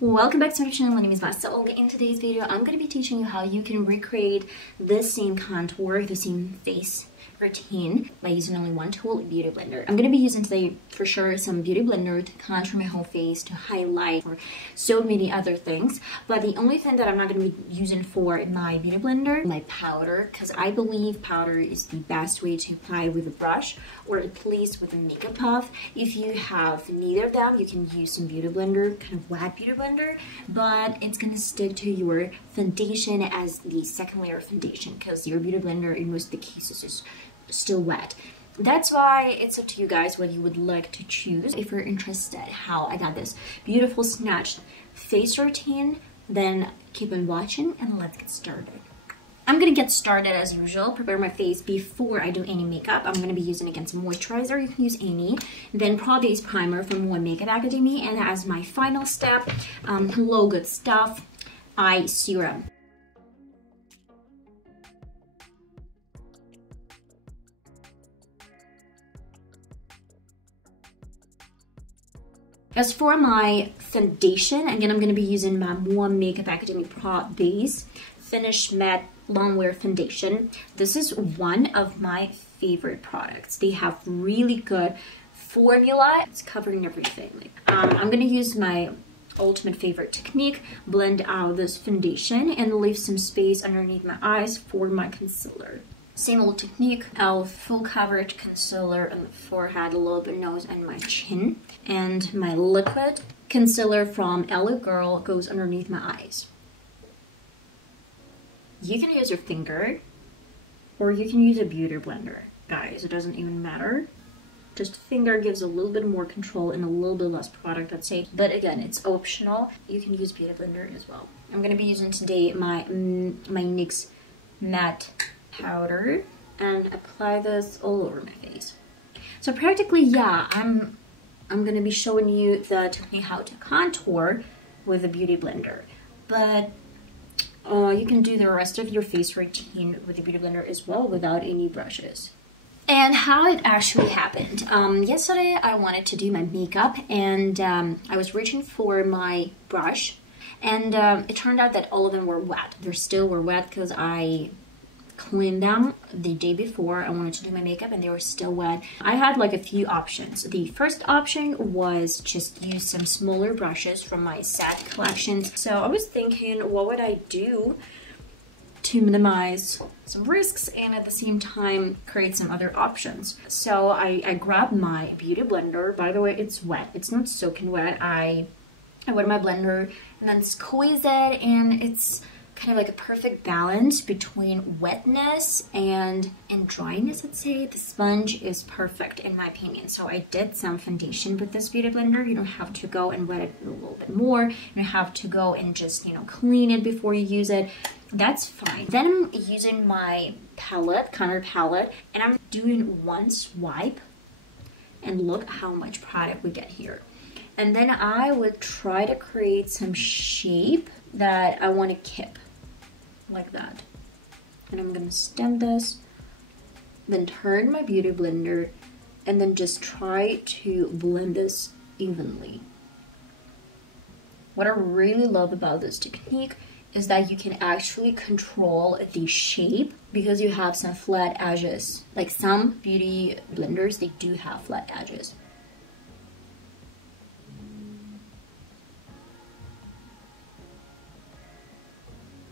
Welcome back to my channel. My name is VassaOlga. In today's video, I'm going to be teaching you how you can recreate the same contour, the same face routine by using only one tool, Beauty Blender. I'm going to be using today for sure some Beauty Blender to contour my whole face, to highlight, or so many other things. But the only thing that I'm not going to be using for my Beauty Blender, my powder, because I believe powder is the best way to apply with a brush or at least with a makeup puff. If you have neither of them, you can use some Beauty Blender, kind of wet Beauty Blender, but it's going to stick to your foundation as the second layer of foundation because your Beauty Blender in most of the cases is still wet. That's why it's up to you guys what you would like to choose. If you're interested how I got this beautiful snatched face routine, then keep on watching and let's get started. I'm gonna get started as usual, prepare my face before I do any makeup. I'm gonna be using again some moisturizer, you can use any, then Pro Base Primer from One Makeup Academy, and as my final step, Hello Good Stuff Eye Serum. As for my foundation, again, I'm going to be using my One Makeup Academy Pro Base Finish Matte Longwear Foundation. This is one of my favorite products. They have really good formula. It's covering everything. I'm going to use my ultimate favorite technique, blend out this foundation and leave some space underneath my eyes for my concealer. Same old technique, I'll full coverage concealer on the forehead, a little bit nose and my chin. And my liquid concealer from LA Girl goes underneath my eyes. You can use your finger or you can use a beauty blender. Guys, it doesn't even matter. Just finger gives a little bit more control and a little bit less product, I'd say. But again, it's optional. You can use beauty blender as well. I'm gonna be using today my NYX matte powder and apply this all over my face. So practically, yeah, I'm gonna be showing you the technique how to contour with a beauty blender, but you can do the rest of your face routine with the beauty blender as well without any brushes. And how it actually happened. Yesterday I wanted to do my makeup and I was reaching for my brush and it turned out that all of them were wet. They still were wet because I cleaned them the day before I wanted to do my makeup and they were still wet. I had like a few options. The first option was just use some smaller brushes from my set collections. So I was thinking, what would I do to minimize some risks and at the same time create some other options? So I grabbed my beauty blender. By the way, it's wet. It's not soaking wet. I wet my blender and then squeeze it, and it's kind of like a perfect balance between wetness and dryness, I'd say. The sponge is perfect in my opinion. So I did some foundation with this beauty blender. You don't have to go and wet it a little bit more. You don't have to go and just, you know, clean it before you use it. That's fine. Then I'm using my palette, contour palette, and I'm doing one swipe and look how much product we get here. And then I would try to create some shape that I want to keep. Like that. And I'm gonna stem this, then turn my beauty blender, and then just try to blend this evenly. What I really love about this technique is that you can actually control the shape because you have some flat edges. Like some beauty blenders, they do have flat edges.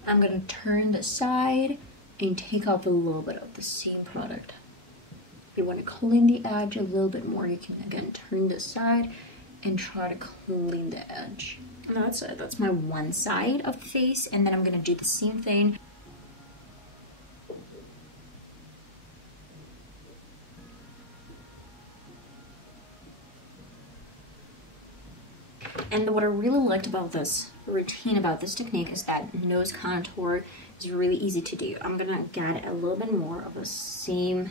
I'm gonna turn the side and take off a little bit of the same product. If you want to clean the edge a little bit more, you can again turn the side and try to clean the edge. And that's it. That's my one side of the face, and then I'm gonna do the same thing. And what I really liked about this routine, about this technique, is that nose contour is really easy to do. I'm gonna get a little bit more of the same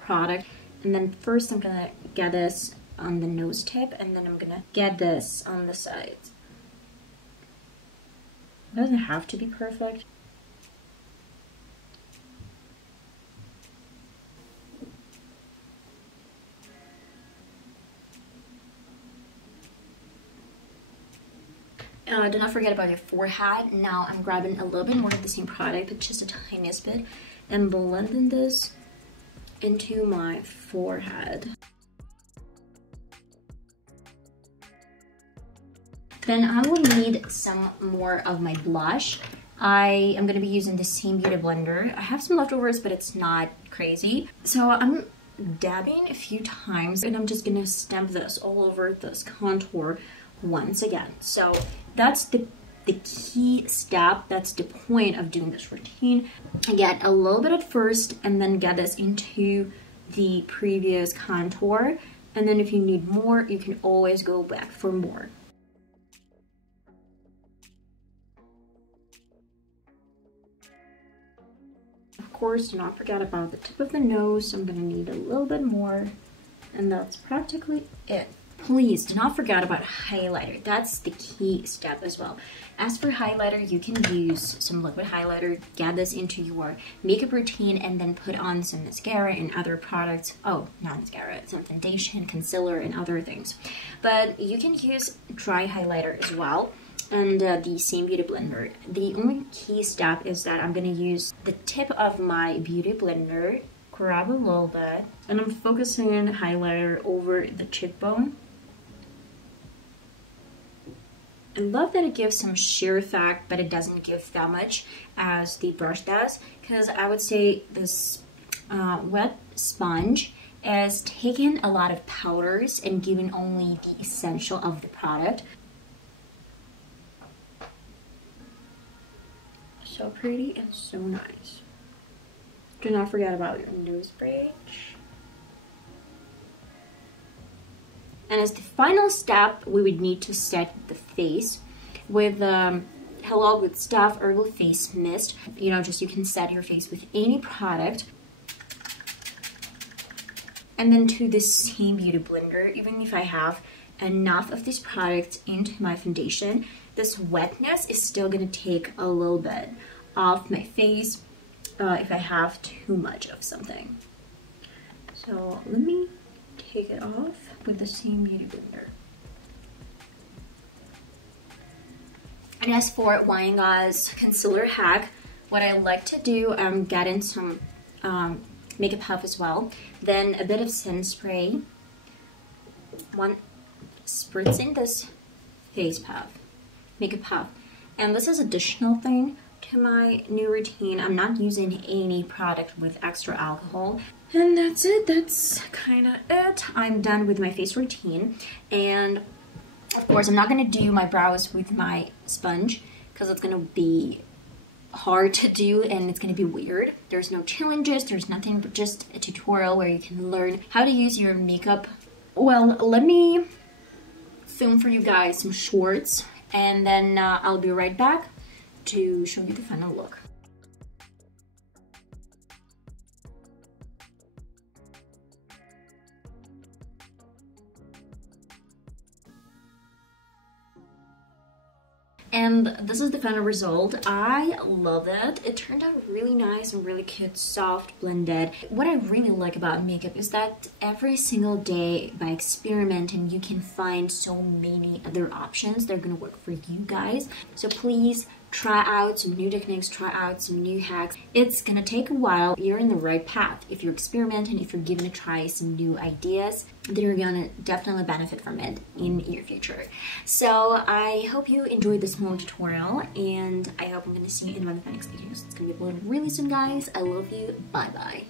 product, and then first I'm gonna get this on the nose tip, and then I'm gonna get this on the sides. It doesn't have to be perfect. Do not forget about your forehead. Now I'm grabbing a little bit more of the same product, but just a tiniest bit, and blending this into my forehead. Then I will need some more of my blush. I am going to be using the same beauty blender. I have some leftovers, but it's not crazy. So I'm dabbing a few times, and I'm just going to stamp this all over this contour once again. So that's the key step. That's the point of doing this routine. Get a little bit at first, and then get this into the previous contour. And then if you need more, you can always go back for more. Of course, do not forget about the tip of the nose. I'm gonna need a little bit more, and that's practically it. Please do not forget about highlighter. That's the key step as well. As for highlighter, you can use some liquid highlighter, get this into your makeup routine, and then put on some mascara and other products. Oh, not mascara, some foundation, concealer, and other things. But you can use dry highlighter as well, and the same beauty blender. The only key step is that I'm gonna use the tip of my beauty blender, grab a little bit, and I'm focusing highlighter over the cheekbone. I love that it gives some sheer effect, but it doesn't give that much as the brush does, because I would say this wet sponge is taking a lot of powders and giving only the essential of the product. So pretty and so nice. Do not forget about your nose bridge. And as the final step, we would need to set the face with Hello with Staff Herbal Face Mist. You know, just you can set your face with any product. And then to the same beauty blender, even if I have enough of this product into my foundation, this wetness is still gonna take a little bit off my face if I have too much of something. So let me take it off with the same beauty blender. And as for VassaOlga's concealer hack, what I like to do, I'm getting some makeup puff as well, then a bit of sun spray, spritzing this face puff, makeup puff. And this is additional thing to my new routine. I'm not using any product with extra alcohol. And that's it. That's kind of it. I'm done with my face routine. And of course, I'm not going to do my brows with my sponge because it's going to be hard to do and it's going to be weird. There's no challenges. There's nothing but just a tutorial where you can learn how to use your makeup. Well, let me film for you guys some shorts, and then I'll be right back to show you the final look. And this is the final result. I love it. It turned out really nice and really cute, soft, blended. What I really like about makeup is that every single day by experimenting, you can find so many other options that are gonna work for you guys. So please try out some new techniques, try out some new hacks. It's gonna take a while. You're in the right path. If you're experimenting, if you're giving a try some new ideas, then you're gonna definitely benefit from it in your future. So I hope you enjoyed this whole tutorial, and I hope I'm gonna see you in one of my next videos. It's gonna be uploaded really soon, guys. I love you. Bye bye.